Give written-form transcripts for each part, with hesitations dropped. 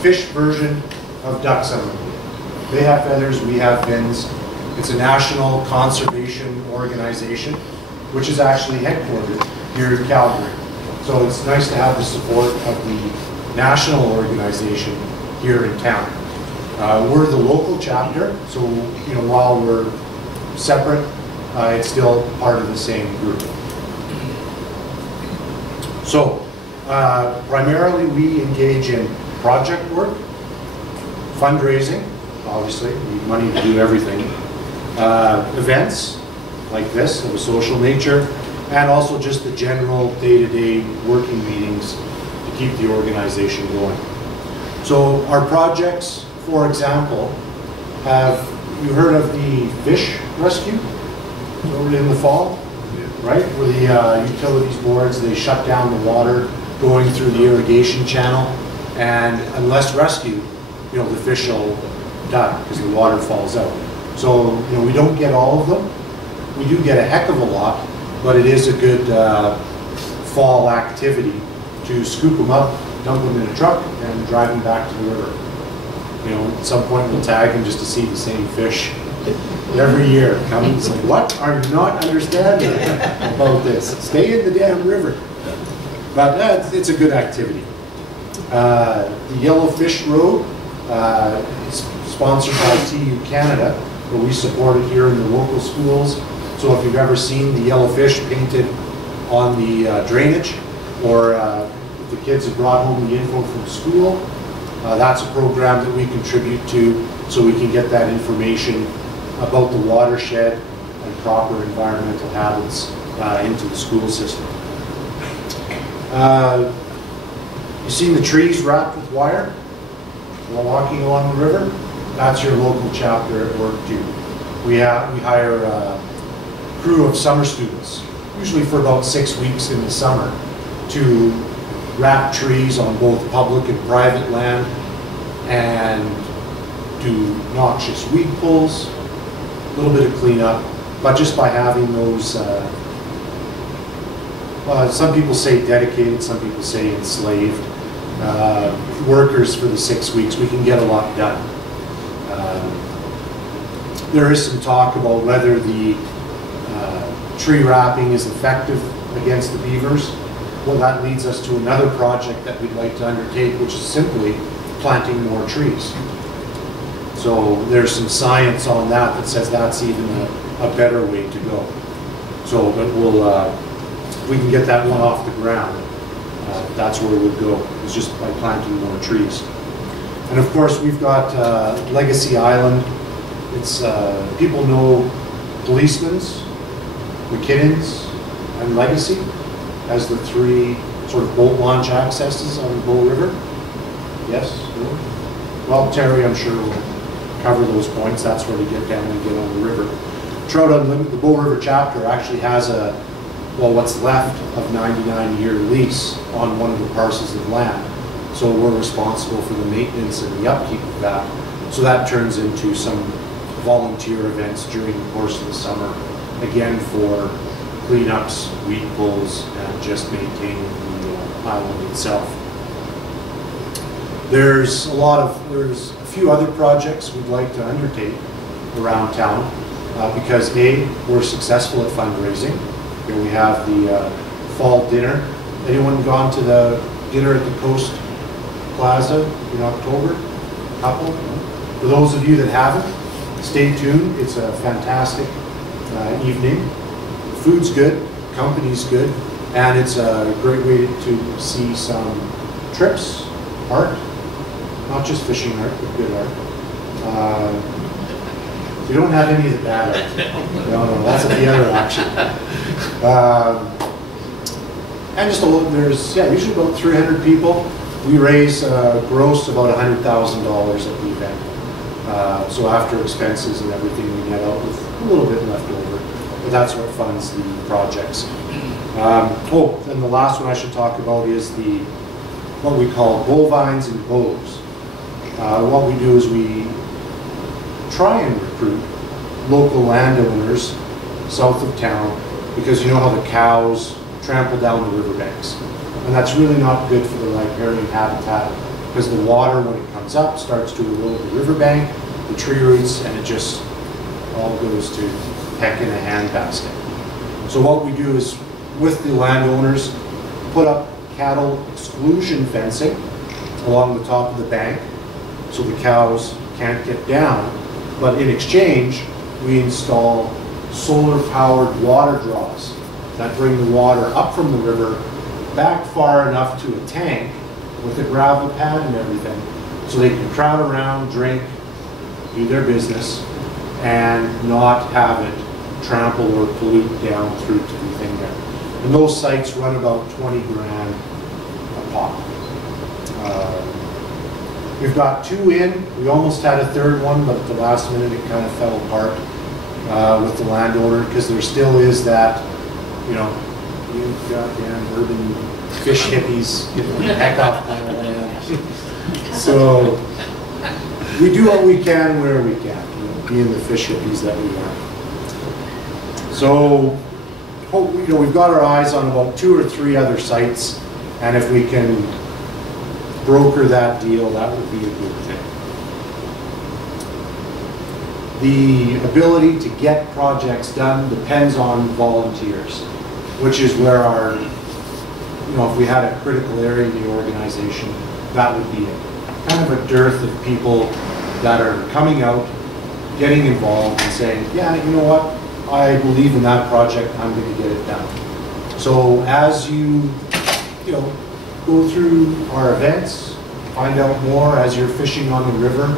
fish version of duck summer. They have feathers, we have fins. It's a national conservation organization, which is actually headquartered here in Calgary. So it's nice to have the support of the national organization here in town. We're the local chapter, so while we're separate, it's still part of the same group. So primarily we engage in project work, fundraising, obviously, we need money to do everything, events like this of a social nature, and also just the general day-to-day working meetings to keep the organization going. So our projects, for example, have you heard of the fish rescue in the fall, right? Where the utilities boards, they shut down the water going through the irrigation channel, and unless rescued, the fish will die because the water falls out. So we don't get all of them. We do get a heck of a lot, but it is a good fall activity to scoop them up, dump them in a truck, and drive them back to the river. At some point we'll tag them just to see the same fish every year. It's like, what are you not understanding about this? Stay in the damn river. But it's a good activity. The Yellowfish Road is sponsored by TU Canada, but we support it here in the local schools. So if you've ever seen the yellowfish painted on the drainage, or if the kids have brought home the info from school, that's a program that we contribute to, so we can get that information about the watershed and proper environmental habits into the school system. You've seen the trees wrapped with wire while walking along the river? That's your local chapter at work too. We hire a crew of summer students, usually for about 6 weeks in the summer, to wrap trees on both public and private land and do noxious weed pulls, a little bit of cleanup, but just by having those, some people say dedicated, some people say enslaved, workers for the 6 weeks, we can get a lot done. There is some talk about whether the tree wrapping is effective against the beavers. Well, that leads us to another project that we'd like to undertake, which is simply planting more trees. So there's some science on that that says that's even a better way to go. So, but we can get that one off the ground. That's where we'd go, is just by planting more trees. And of course, we've got Legacy Island. It's people know Policeman's, McKinnon's, and Legacy as the three sort of boat launch accesses on the Bow River. Yes? No? Well, Terry, I'm sure will cover those points. That's where to get down and get on the river. Trout Unlimited, the Bow River chapter actually has what's left of 99-year lease on one of the parcels of land. So we're responsible for the maintenance and the upkeep of that. So that turns into some volunteer events during the course of the summer, again for cleanups, weed pulls, and just maintaining the island itself. There's a few other projects we'd like to undertake around town because A, we're successful at fundraising. Here we have the fall dinner. Anyone gone to the dinner at the Coast Plaza in October? Couple? For those of you that haven't, stay tuned. It's a fantastic evening. Food's good, company's good, and it's a great way to see some trips, art, not just fishing art, but good art. We don't have any of the bad art. No, that's at the other auction. And just there's usually about 300 people. We raise gross about $100,000 at the event. So after expenses and everything, we get out with a little bit left over. But that's what funds the projects. And the last one I should talk about is what we call bovines and bows. What we do is we try and recruit local landowners south of town, because you know how the cows trample down the riverbanks. And that's really not good for the riparian habitat because the water, when it comes up, starts to erode the riverbank, the tree roots, and it just all goes to heck in a handbasket. So what we do is, with the landowners, put up cattle exclusion fencing along the top of the bank so the cows can't get down, but in exchange, we install solar-powered water draws that bring the water up from the river back far enough to a tank with a gravel pad and everything, so they can crowd around, drink, do their business, and not have it trample or pollute down through to the thing there. And those sites run about 20 grand a pop. We've got 2 in. We almost had a 3rd one, but at the last minute it kind of fell apart with the landowner, because there still is that, you know, you goddamn urban fish hippies getting the heck off my land. So we do what we can where we can, you know, being the fish hippies that we are. So, you know, we've got our eyes on about 2 or 3 other sites, and if we can broker that deal, that would be a good thing. The ability to get projects done depends on volunteers, which is where our, you know, if we had a critical area in the organization, that would be it. Kind of a dearth of people that are coming out, getting involved and saying, yeah, you know what, I believe in that project, I'm going to get it done. So as you know, go through our events, find out more as you're fishing on the river,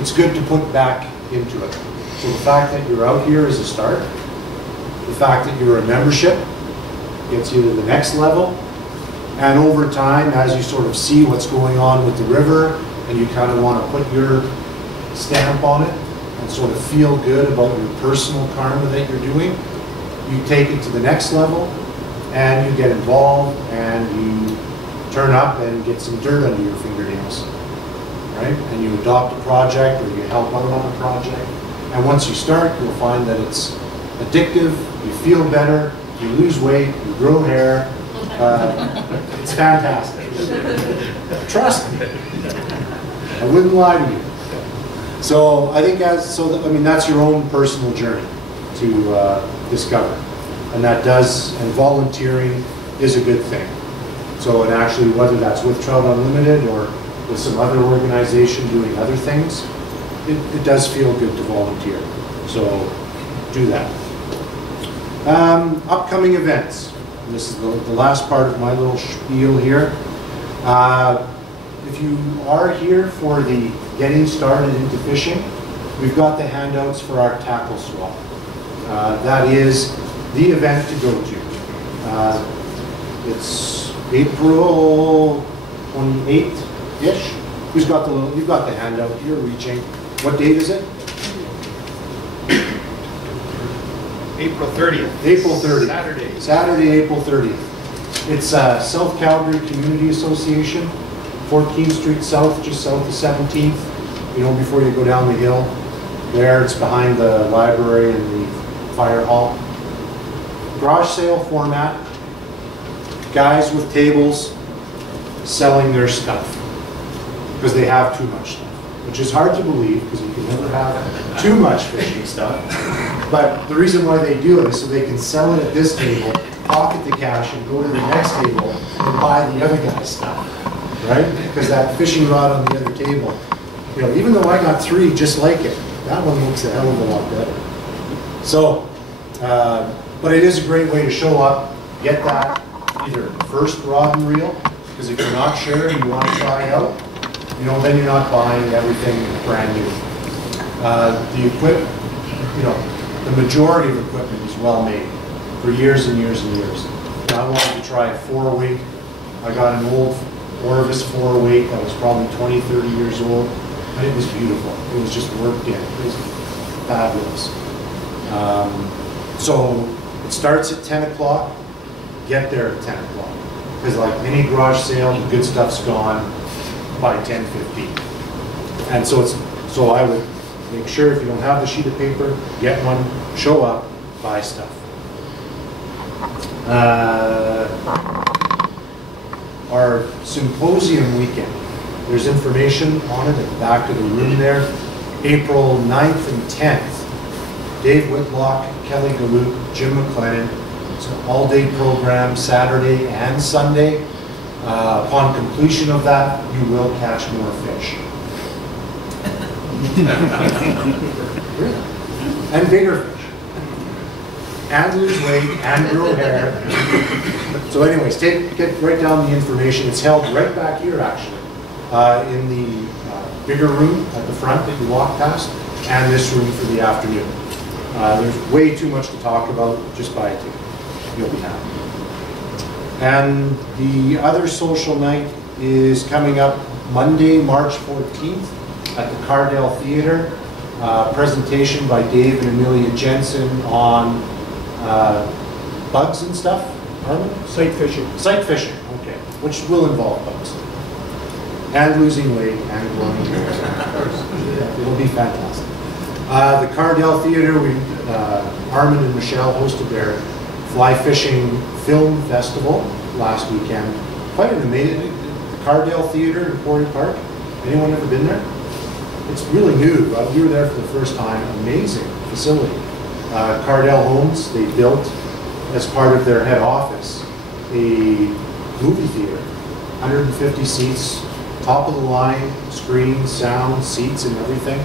it's good to put back into it. So the fact that you're out here is a start. The fact that you're a membership gets you to the next level. And over time, as you sort of see what's going on with the river, and you kind of want to put your stamp on it, and sort of feel good about your personal karma that you're doing, you take it to the next level, and you get involved, and you turn up and get some dirt under your fingernails, right? And you adopt a project, or you help out on a project. And once you start, you'll find that it's addictive, you feel better, you lose weight, you grow hair. It's fantastic. Trust me. I wouldn't lie to you. So I think that's your own personal journey to discover. And that does, and volunteering is a good thing. So, and actually, whether that's with Trout Unlimited or with some other organization doing other things, it does feel good to volunteer. So do that. Upcoming events. And this is the last part of my little spiel here. If you are here for the getting started into fishing, we've got the handouts for our tackle swap. That is the event to go to. It's April 28th-ish. You've got the handout here reaching. What date is it? April 30th. April 30th. Saturday. Saturday, April 30th. It's South Calgary Community Association, 14th Street South, just south of 17th. You know, before you go down the hill. There, it's behind the library and the fire hall. Garage sale format. Guys with tables selling their stuff because they have too much stuff, which is hard to believe because you can never have too much fishing stuff. But the reason why they do it is so they can sell it at this table, pocket the cash, and go to the next table and buy the other guy's stuff, right? Because that fishing rod on the other table, you know, even though I got 3 just like it, that one looks a hell of a lot better. So, but it is a great way to show up, get that either first rod and reel, because if you're not sure and you want to try out, you know, then you're not buying everything brand new. The equipment, you know, the majority of equipment is well made for years and years and years. And I wanted to try a 4-weight. I got an old Orvis 4-weight that was probably 20, 30 years old, and it was beautiful. It was just worked in. It was fabulous. So it starts at 10 o'clock. Get there at 10 o'clock. Because like any garage sale, the good stuff's gone by 10:15. And so I would make sure if you don't have the sheet of paper, get one, show up, buy stuff. our symposium weekend. There's information on it at the back of the room there. April 9th and 10th. Dave Whitlock, Kelly Gallup, Jim McLennan. It's an all-day program, Saturday and Sunday. Upon completion of that, you will catch more fish. And bigger fish. And lose weight, and grow hair. So anyways, write down the information. It's held right back here, actually, in the bigger room at the front that you walk past, and this room for the afternoon. There's way too much to talk about. Just buy a ticket. You'll be happy. And the other social night is coming up Monday, March 14th at the Cardell Theatre. Presentation by Dave and Amelia Jensen on bugs and stuff. Sight fishing. Sight fishing, okay, which will involve bugs. And losing weight and growing hair. It'll be fantastic. The Cardell Theatre, Armin and Michelle hosted their fly fishing film festival last weekend. Quite an amazing, the Cardell Theatre in Quarry Park. Anyone ever been there? It's really new. We were there for the first time. Amazing facility. Cardell Homes, they built as part of their head office a movie theater, 150 seats, top of the line, screen, sound, seats and everything.